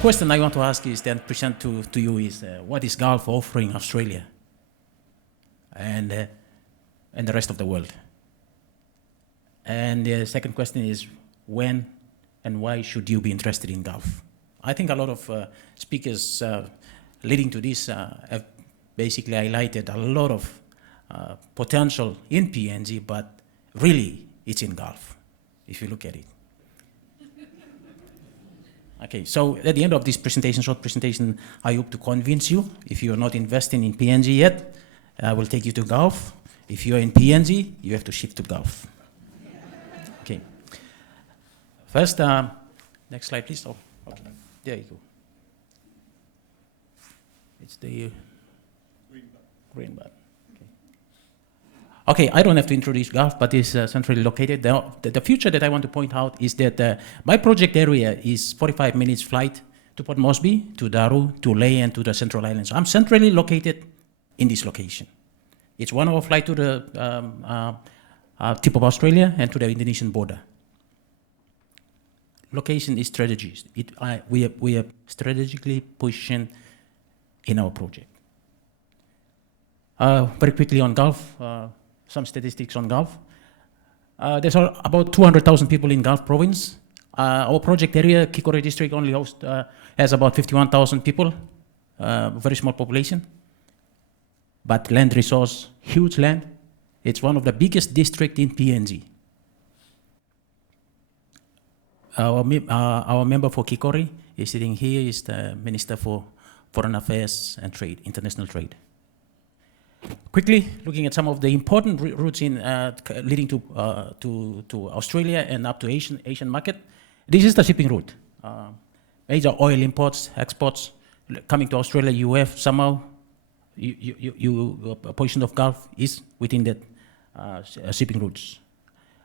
question I want to ask is then present to you is what is Gulf offering Australia and the rest of the world? And the second question is when and why should you be interested in Gulf? I think a lot of speakers leading to this have basically highlighted a lot of potential in PNG, but really it's in Gulf, if you look at it. Okay, so at the end of this presentation, short presentation, I hope to convince you. If you're not investing in PNG yet, I will take you to Gulf. If you're in PNG, you have to shift to Gulf. Okay. First, next slide, please. Oh, okay. There you go. It's the green button. Okay, I don't have to introduce Gulf, but it's centrally located. The future that I want to point out is that my project area is 45 minutes flight to Port Moresby, to Daru, to Lae, and to the Central Islands. I'm centrally located in this location. It's 1 hour flight to the tip of Australia and to the Indonesian border. Location is strategies. We are strategically positioned in our project. Very quickly on Gulf. Some statistics on Gulf. There's about 200,000 people in Gulf province. Our project area, Kikori district, only has about 51,000 people, very small population. But land resource, huge land. It's one of the biggest districts in PNG. Our member for Kikori is sitting here, is the Minister for Foreign Affairs and Trade, International Trade. Quickly, looking at some of the important routes in leading to Australia and up to Asian market. This is the shipping route. Major oil imports, exports, coming to Australia, you have somehow, a portion of Gulf is within that shipping routes.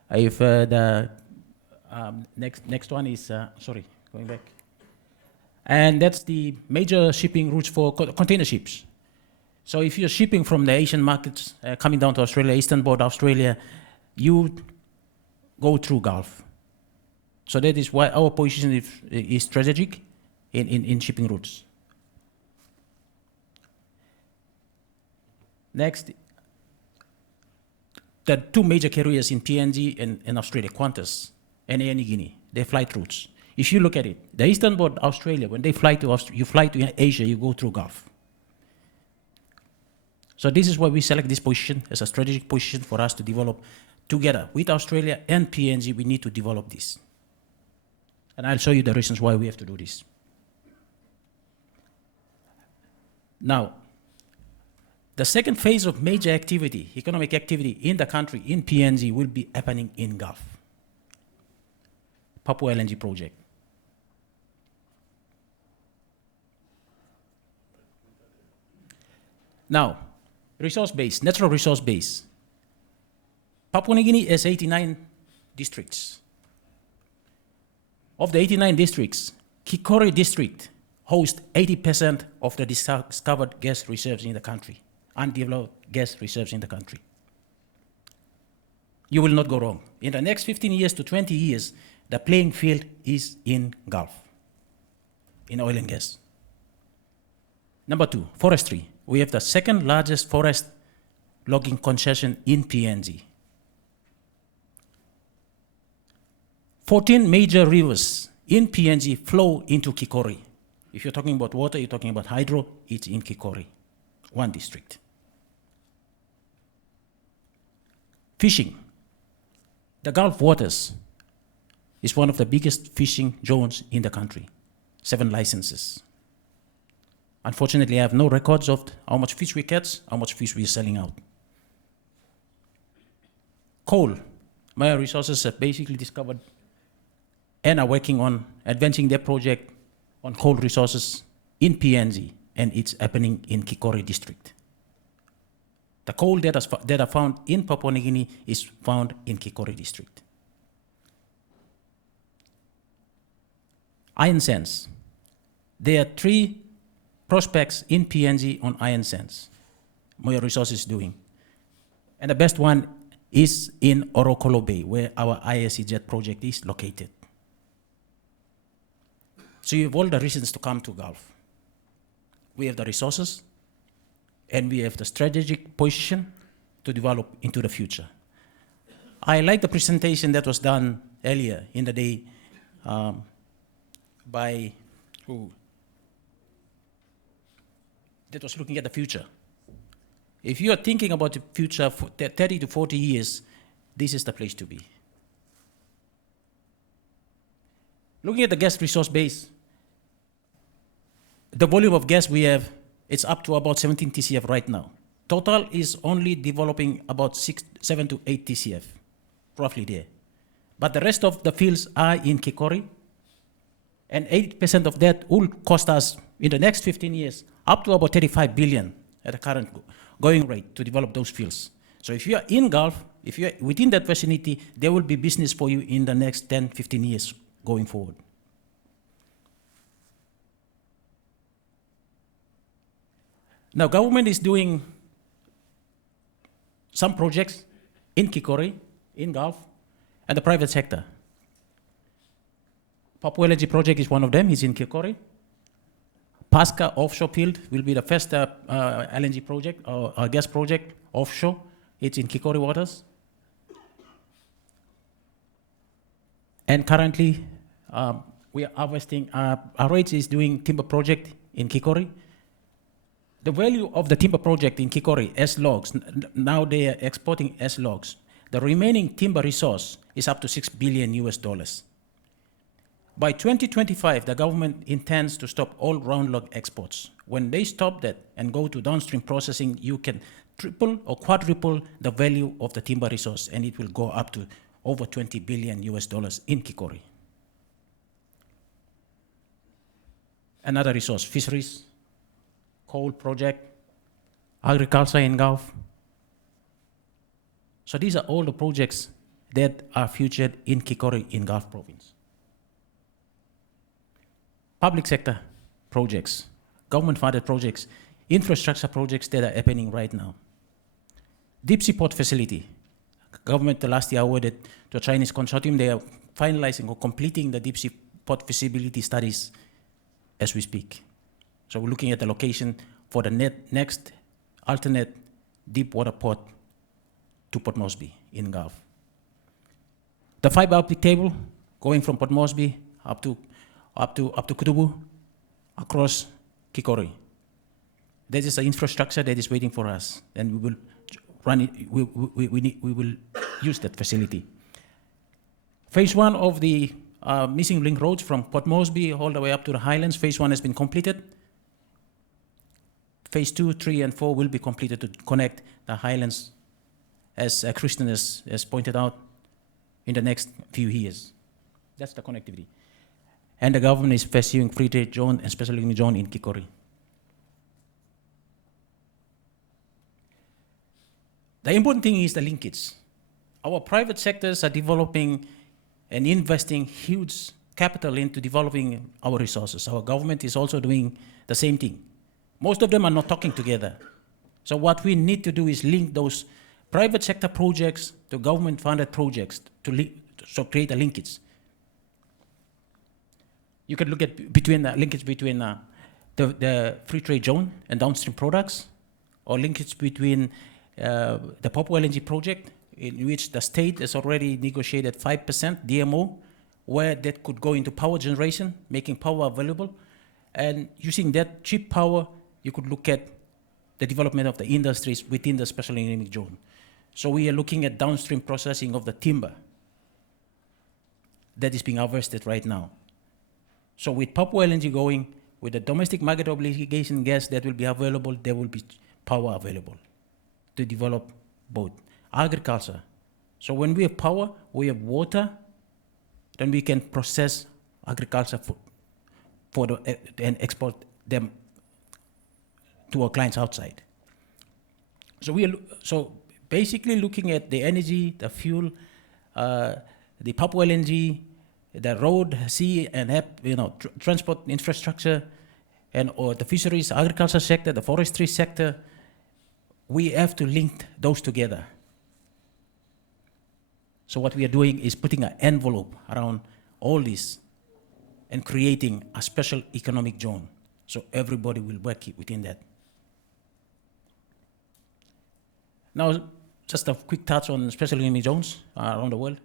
If the next one is, sorry, going back. And that's the major shipping routes for container ships. So if you're shipping from the Asian markets coming down to Australia, eastern border Australia, you go through Gulf. So that is why our position is strategic in shipping routes. Next, the two major carriers in PNG and Australia, Qantas and Air Guinea, their flight routes. If you look at it, the eastern border Australia, when they fly to you fly to Asia, you go through Gulf. So this is why we select this position as a strategic position for us to develop together with Australia and PNG. We need to develop this. And I'll show you the reasons why we have to do this. Now, the second phase of major activity, economic activity in the country, in PNG, will be happening in Gulf. Papua LNG project. Now, resource base, natural resource base. Papua New Guinea has 89 districts. Of the 89 districts, Kikori district hosts 80% of the discovered gas reserves in the country, undeveloped gas reserves in the country. You will not go wrong. In the next 15 years to 20 years, the playing field is in Gulf, in oil and gas. Number two, forestry. We have the second largest forest logging concession in PNG. 14 major rivers in PNG flow into Kikori. If you're talking about water, you're talking about hydro, it's in Kikori, one district. Fishing. The Gulf waters is one of the biggest fishing zones in the country, 7 licenses. Unfortunately, I have no records of how much fish we catch, how much fish we are selling out. Coal. Maya Resources have basically discovered and are working on advancing their project on coal resources in PNG, and it's happening in Kikori district. The coal that are found in Papua New Guinea is found in Kikori district. Iron sands. There are 3 prospects in PNG on iron sands. Maya Resources is doing. And the best one is in Orokolo Bay, where our ISEZ project is located. So you have all the reasons to come to Gulf. We have the resources, and we have the strategic position to develop into the future. I like the presentation that was done earlier in the day by who? That was looking at the future. If you are thinking about the future for 30 to 40 years, this is the place to be. Looking at the gas resource base, the volume of gas we have, it's up to about 17 TCF right now. Total is only developing about 7 to 8 TCF, roughly there. But the rest of the fields are in Kikori, and 80% of that will cost us, in the next 15 years, up to about 35 billion at the current going rate to develop those fields. So if you are in Gulf, if you are within that vicinity, there will be business for you in the next 10, 15 years going forward. Now, government is doing some projects in Kikori, in Gulf, and the private sector. Papua LNG project is one of them, it's in Kikori. Pasca offshore field will be the first LNG project, or gas project offshore. It's in Kikori waters. And currently, we are harvesting, RH is doing timber project in Kikori. The value of the timber project in Kikori as logs, now they are exporting as logs. The remaining timber resource is up to $6 billion US. By 2025, the government intends to stop all round log exports. When they stop that and go to downstream processing, you can triple or quadruple the value of the timber resource, and it will go up to over $20 billion US in Kikori. Another resource, fisheries, coal project, agriculture in Gulf. So these are all the projects that are featured in Kikori in Gulf province. Public sector projects, government-funded projects, infrastructure projects that are happening right now. Deep sea port facility. Government last year awarded to a Chinese consortium. They are finalizing or completing the deep sea port feasibility studies as we speak. So we're looking at the location for the next alternate deep water port to Port Moresby in Gulf. The fiber optic cable going from Port Moresby up to Kutubu, across Kikori. That is the infrastructure that is waiting for us, and we will run it. We will use that facility. Phase 1 of the missing link roads from Port Moresby all the way up to the Highlands. Phase 1 has been completed. Phase 2, 3, and 4 will be completed to connect the Highlands, as Kristen has pointed out, in the next few years. That's the connectivity. And the government is pursuing free trade zone and special economic zone in Kikori. The important thing is the linkage. Our private sectors are developing and investing huge capital into developing our resources. Our government is also doing the same thing. Most of them are not talking together. So what we need to do is link those private sector projects to government-funded projects to create a linkage. You can look at linkage between the free trade zone and downstream products, or linkage between the Papua LNG project, in which the state has already negotiated 5% DMO, where that could go into power generation, making power available. And using that cheap power, you could look at the development of the industries within the special economic zone. So we are looking at downstream processing of the timber that is being harvested right now. So with Papua LNG going, with the domestic market obligation gas that will be available, there will be power available to develop both. Agriculture. So when we have power, we have water, then we can process agriculture and export them to our clients outside. So we are basically looking at the energy, the fuel, the Papua LNG, the road, sea, and transport infrastructure, or the fisheries, agriculture sector, the forestry sector. We have to link those together. So what we are doing is putting an envelope around all this and creating a special economic zone. So everybody will work within that. Now, just a quick touch on special economic zones around the world.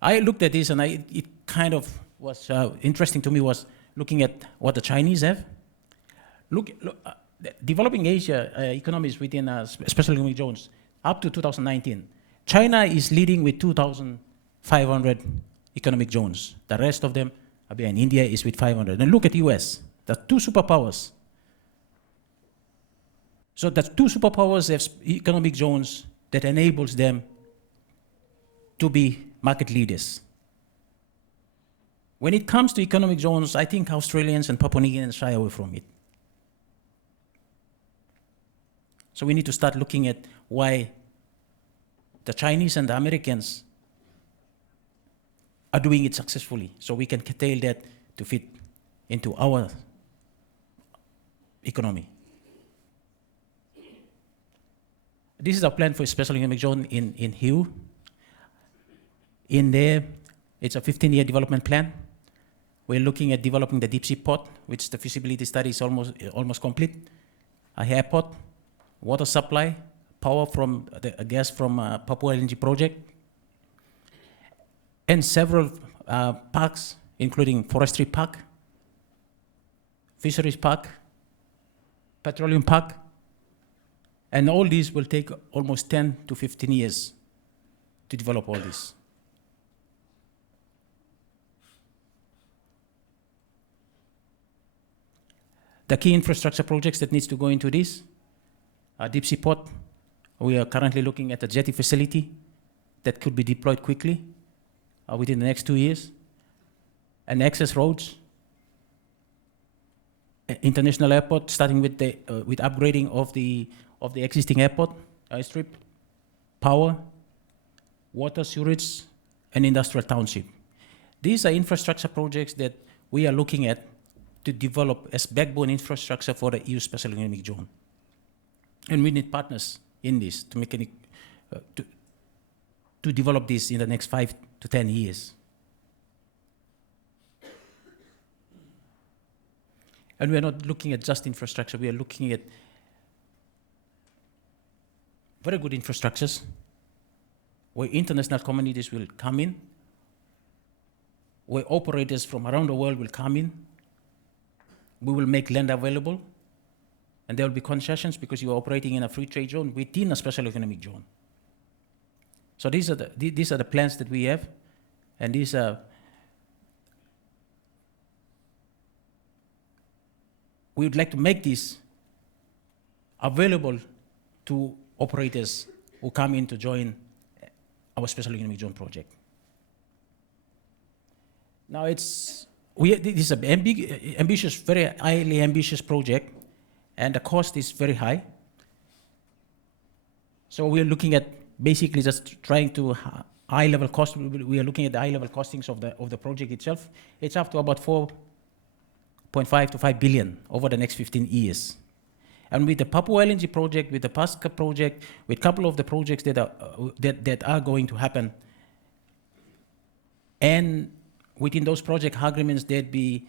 I looked at this and it kind of was interesting to me was looking at what the Chinese have. Developing Asia economies within special economic zones up to 2019. China is leading with 2,500 economic zones. The rest of them are behind. India is with 500. And look at the US, the two superpowers. So the two superpowers have economic zones that enables them to be market leaders. When it comes to economic zones, I think Australians and Papua New Guineans shy away from it. So we need to start looking at why the Chinese and the Americans are doing it successfully, so we can curtail that to fit into our economy. This is our plan for a special economic zone in Ihu. In there, it's a 15-year development plan. We're looking at developing the deep sea port, which the feasibility study is almost complete. A airport, water supply, power from the gas from Papua LNG project, and several parks, including forestry park, fisheries park, petroleum park, and all these will take almost 10 to 15 years to develop all this. The key infrastructure projects that needs to go into this are deep sea port. We are currently looking at a jetty facility that could be deployed quickly within the next 2 years, and access roads, international airport, starting with the with upgrading of the existing airport strip, power, water, sewage, and industrial township. These are infrastructure projects that we are looking at to develop as backbone infrastructure for the Ihu Special Economic Zone. And we need partners in this to make any, to develop this in the next 5 to 10 years. And we are not looking at just infrastructure, we are looking at very good infrastructures where international communities will come in, where operators from around the world will come in. We will make land available, and there will be concessions because you are operating in a free trade zone within a special economic zone. So these are the plans that we have, and these are we would like to make this available to operators who come in to join our special economic zone project. Now this is an ambitious, very highly ambitious project, and the cost is very high. So we're looking at basically just trying to high-level cost. We are looking at the high-level costings of the project itself. It's up to about 4.5 to 5 billion over the next 15 years. And with the Papua LNG project, with the Pasca project, with a couple of the projects that are going to happen, and within those project agreements, there'd be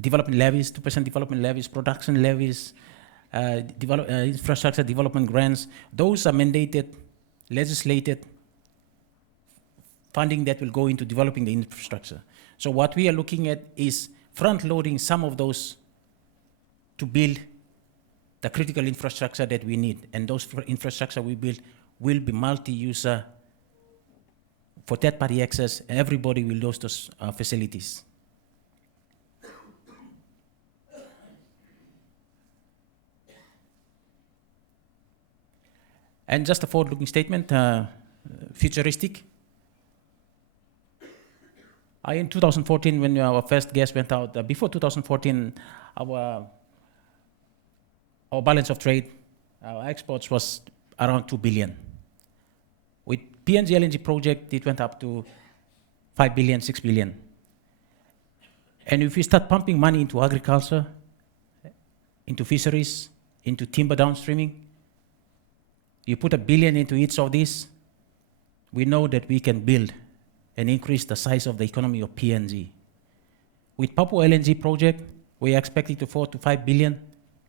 development levies, 2% development levies, production levies, infrastructure development grants. Those are mandated, legislated funding that will go into developing the infrastructure. So what we are looking at is front-loading some of those to build the critical infrastructure that we need. And those infrastructure we build will be multi-user for third-party access. Everybody will use those facilities. And just a forward-looking statement, futuristic. In 2014, when our first gas went out, before 2014, our balance of trade, our exports was around 2 billion. With PNG LNG project, it went up to 5 billion, 6 billion. And if we start pumping money into agriculture, into fisheries, into timber downstreaming, you put $1 billion into each of these, we know that we can build and increase the size of the economy of PNG. With Papua LNG project, we are expecting to 4 to 5 billion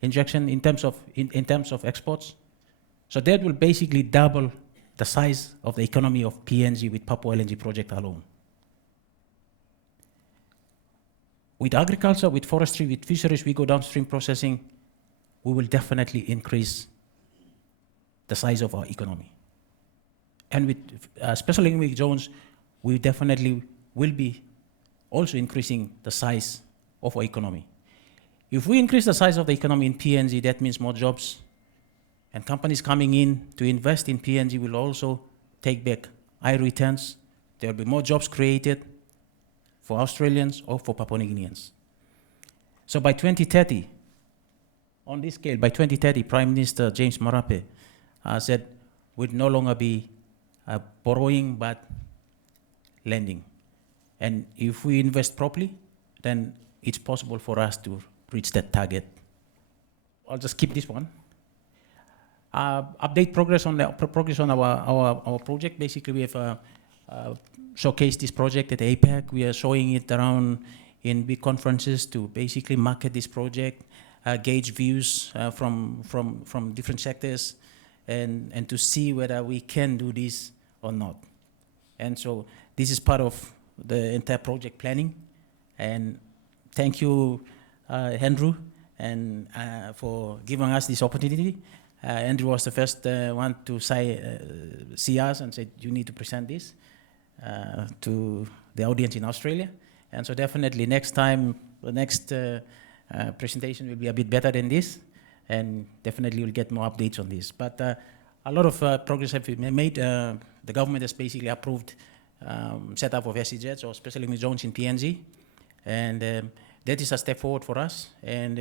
injection in terms of exports. So that will basically double the size of the economy of PNG with Papua LNG project alone. With agriculture, with forestry, with fisheries, we go downstream processing, we will definitely increase the size of our economy. And with special economic zones, we definitely will be also increasing the size of our economy. If we increase the size of the economy in PNG, that means more jobs, and companies coming in to invest in PNG will also take back high returns. There will be more jobs created for Australians or for Papua New Guineans. So by 2030, on this scale, by 2030, Prime Minister James Marape said we'd no longer be borrowing but lending. And if we invest properly, then it's possible for us to reach that target. I'll just skip this one. Update progress on our project. Basically, we have showcased this project at APEC. We are showing it around in big conferences to basically market this project, gauge views from different sectors, and to see whether we can do this or not. And so this is part of the entire project planning. And thank you, Andrew, and for giving us this opportunity. Andrew was the first one to see us and said, you need to present this to the audience in Australia. And so definitely next time, the next presentation will be a bit better than this, and definitely we'll get more updates on this. But a lot of progress have been made. The government has basically approved setup of SEZ'S, or special economic zones in PNG, and that is a step forward for us. And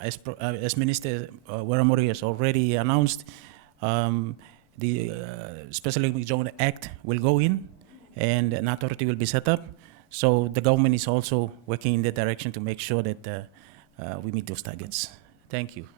as Minister Waramori has already announced, the Special Economic Zone Act will go in, and an authority will be set up. So the government is also working in that direction to make sure that we meet those targets. Thank you.